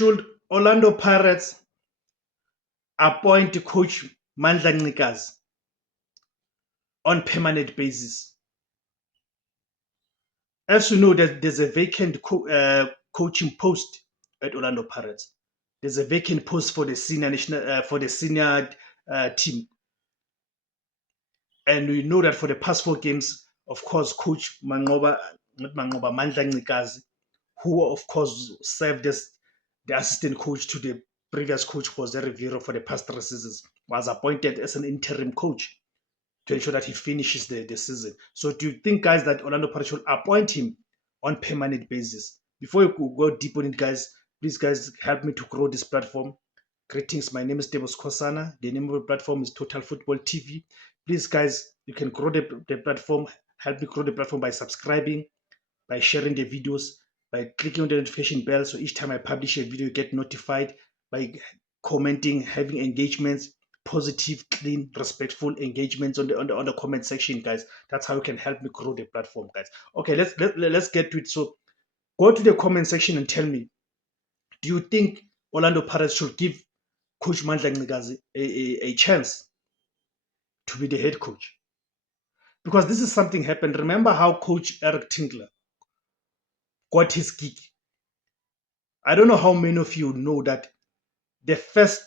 Should Orlando Pirates appoint coach Mandla Ncikazi on permanent basis? As you know, that there's a vacant coaching post at Orlando Pirates. There's a vacant post for the senior team, and we know that for the past 4 games, of course, Coach Mandla Ncikazi, who of course served as the assistant coach to the previous coach Jose Rivero for the past 3 seasons, was appointed as an interim coach to ensure that he finishes the season. So do you think, guys, that Orlando Pirates should appoint him on permanent basis? Before you go deep on it, guys, please, guys, help me to grow this platform. Greetings, my name is Debos Kosana. The name of the platform is Total Football TV. Please, guys, you can grow the platform. Help me grow the platform by subscribing, by sharing the videos, by clicking on the notification bell so each time I publish a video you get notified, by commenting, having engagements, positive, clean, respectful engagements on the comment section, guys. That's how you can help me grow the platform, guys. Okay, let's get to it. So go to the comment section and tell me, do you think Orlando Pirates should give Coach Mandla Ncikazi a chance to be the head coach? Because this is something happened. Remember how Coach Eric Tinkler got his gig? I don't know how many of you know that the first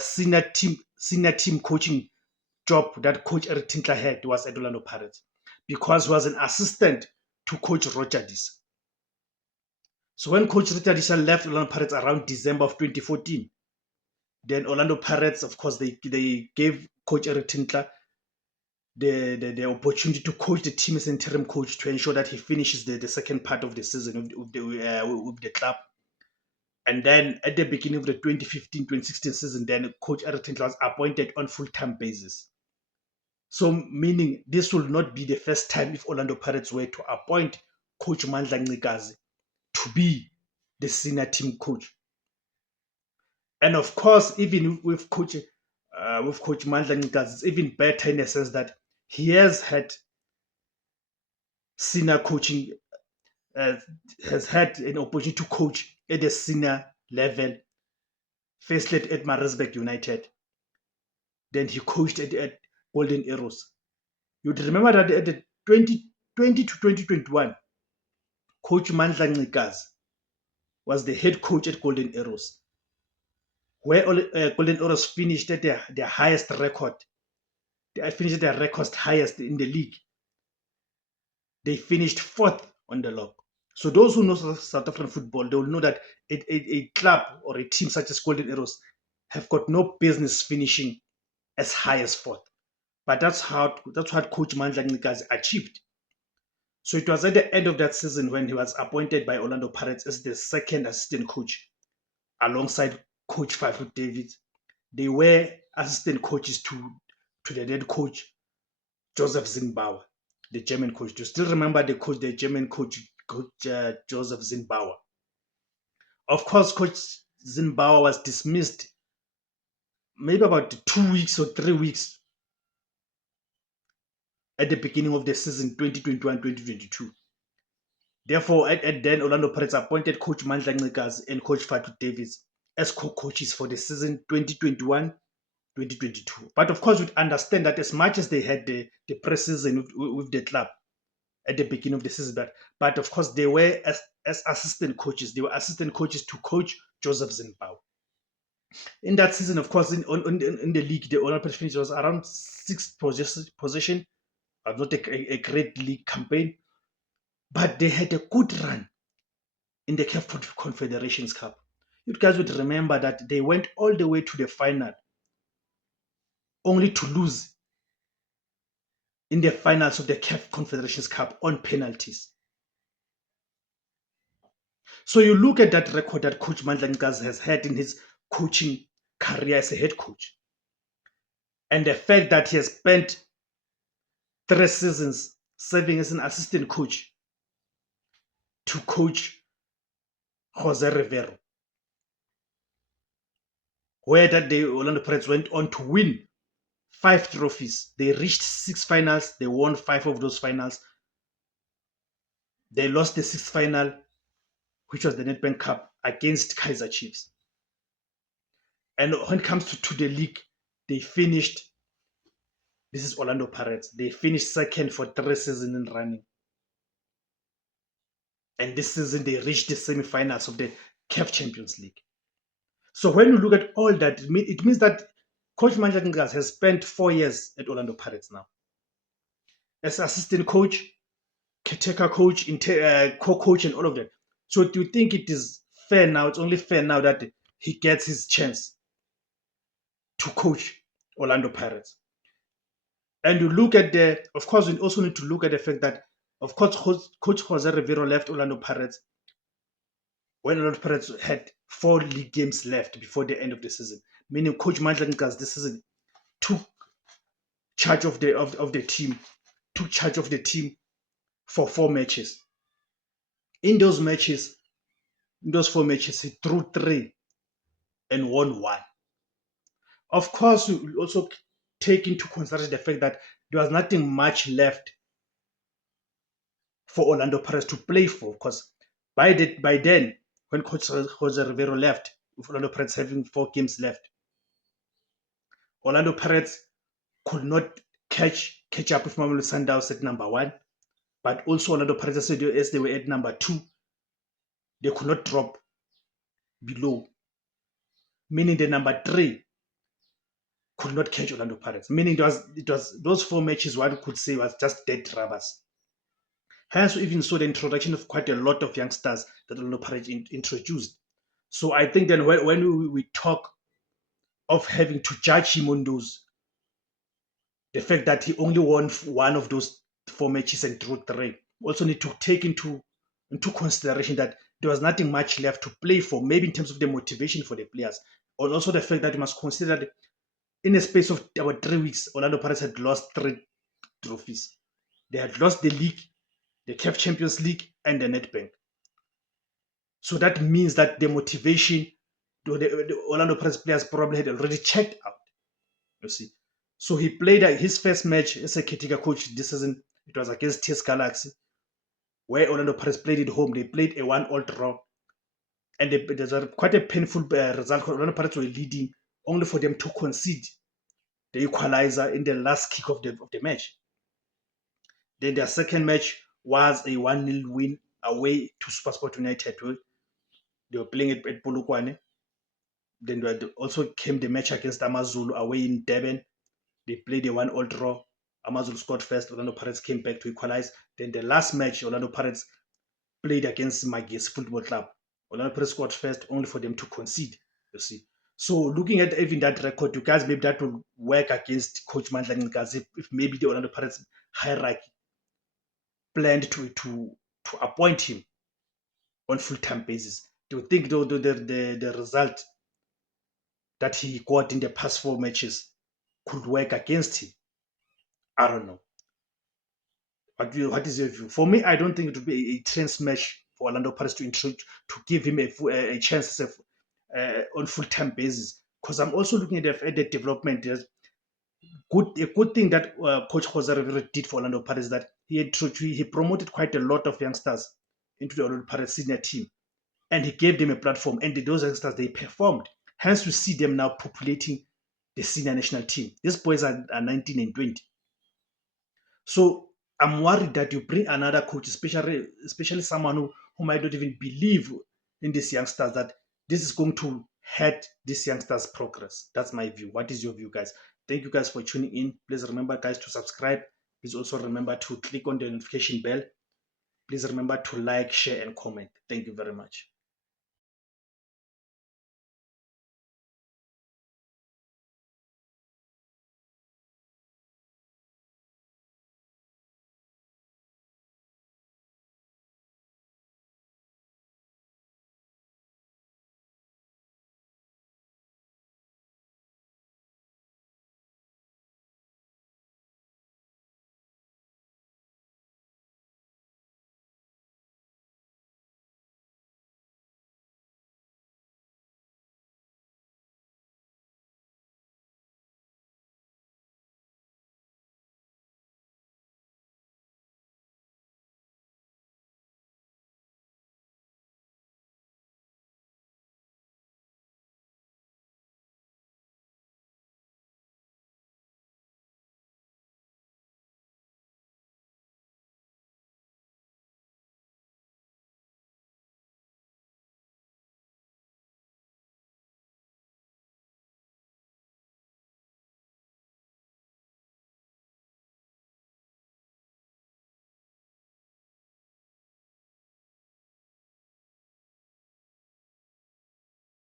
senior team coaching job that Coach Eric Tinkler had was at Orlando Pirates, because he was an assistant to Coach Roger Disa. So when Coach Roger Disa left Orlando Pirates around December of 2014, then Orlando Pirates, of course, they gave Coach Eric Tinkler the opportunity to coach the team as interim coach to ensure that he finishes the second part of the season with the club. And then at the beginning of the 2015-2016 season, then Coach Eric Tinkler was appointed on full-time basis. So meaning this will not be the first time if Orlando Pirates were to appoint Coach Mandla Ncikazi to be the senior team coach. And of course, even with Coach Mandla Ncikazi, it's even better in the sense that he has had senior coaching, has had an opportunity to coach at the senior level. Firstly at Maritzburg United, then he coached at Golden Arrows. You'd remember that at the 2020 to 2021, Coach Mandla Ncikazi was the head coach at Golden Arrows, where Golden Arrows finished at their highest record. They finished at their record highest in the league. They finished 4th on the log. So those who know South African football, they will know that a club or a team such as Golden Arrows have got no business finishing as high as 4th. But that's what Coach Mandla Ncikazi achieved. So it was at the end of that season when he was appointed by Orlando Pirates as the second assistant coach alongside Coach Fafo Davids. They were assistant coaches to the head coach Joseph Zinnbauer, the German coach. Do you still remember the German coach Joseph Zinnbauer? Of course, Coach Zinnbauer was dismissed maybe about 2 weeks or 3 weeks at the beginning of the season 2021-2022. Therefore, at then Orlando Pirates appointed Coach Mandla Ncikazi and Coach Fafo Davids as co-coaches for the season 2021-2022. But of course, we understand that as much as they had the pre-season with the club at the beginning of the season, but of course they were as assistant coaches. They were assistant coaches to Coach Joseph Zinnbauer. In that season, of course, in the league, the Orlando Pirates finished was around 6th position. Not a great league campaign, but they had a good run in the CAF Confederations Cup. You guys would remember that they went all the way to the final, only to lose in the finals of the CAF Confederations Cup on penalties. So you look at that record that Coach Mandla Ncikazi has had in his coaching career as a head coach, and the fact that he has spent 3 seasons serving as an assistant coach to Coach Jose Rivero, where that the Orlando Pirates went on to win 5 trophies. They reached 6 finals. They won 5 of those finals. They lost the 6th final which was the Nedbank Cup against Kaizer Chiefs. And when it comes to the league, they finished, this is Orlando Pirates, they finished second for 3 seasons in running. And this season, they reached the semi-finals of the CAF Champions League. So when you look at all that, it means that Coach Mandla Ncikazi has spent 4 years at Orlando Pirates now. As assistant coach, caretaker coach, co-coach, and all of that. So do you think it is fair now? It's only fair now that he gets his chance to coach Orlando Pirates. And you look at of course, we also need to look at the fact that, of course, Coach Jose Rivero left Orlando Pirates when Orlando Pirates had 4 league games left before the end of the season. Meaning Coach Mandla Ncikazi this season took charge of the team, for 4 matches. In those 4 matches, he threw 3 and won 1. Of course, we also take into consideration the fact that there was nothing much left for Orlando Pirates to play for, because by then, when Coach Jose Rivero left, with Orlando Pirates having 4 games left, Orlando Pirates could not catch up with Mamelodi Sundowns at number 1, but also Orlando Pirates, as they were at number 2, they could not drop below, meaning the number 3 could not catch Orlando Pirates, meaning it was those 4 matches one could say was just dead rubbers. Hence, we even saw the introduction of quite a lot of youngsters that Orlando Pirates introduced. So I think then when we talk of having to judge him on those, the fact that he only won 1 of those 4 matches and drew 3, also need to take into consideration that there was nothing much left to play for, maybe in terms of the motivation for the players, and also the fact that you must consider that in a space of about 3 weeks, Orlando Pirates had lost 3 trophies. They had lost the league, the CAF Champions League, and the Nedbank. So that means that the motivation, the Orlando Pirates players probably had already checked out. You see, so he played his first match as a caretaker coach this season. It was against TS Galaxy, where Orlando Pirates played at home. They played a 1-1 draw, and there's quite a painful result. Orlando Pirates were leading, only for them to concede the equalizer in the last kick of the match. Then their second match was a 1-0 win away to SuperSport United. They were playing at Polokwane. Then also came the match against Amazulu away in Durban. They played a 1-1 draw. Amazulu scored first. Orlando Pirates came back to equalize. Then the last match, Orlando Pirates played against Magesi Football Club. Orlando Pirates scored first, only for them to concede. You see. So looking at even that record, you guys, maybe that will work against Coach Mandla Ncikazi if maybe the Orlando Pirates hierarchy planned to appoint him on full-time basis. Do you think the result that he got in the past 4 matches could work against him? I don't know. What is your view? For me, I don't think it would be a chance match for Orlando Pirates to give him a chance on full-time basis. Because I'm also looking at the development. A good thing that Coach Jose Rivero did for Orlando Pirates is that he promoted quite a lot of youngsters into the Orlando Pirates senior team, and he gave them a platform. And those youngsters, they performed. Hence, you see them now populating the senior national team. These boys are 19 and 20. So I'm worried that you bring another coach, especially someone who might not even believe in these youngsters, that this is going to hurt these youngsters' progress. That's my view. What is your view, guys? Thank you guys for tuning in. Please remember, guys, to subscribe. Please also remember to click on the notification bell. Please remember to like, share, and comment. Thank you very much.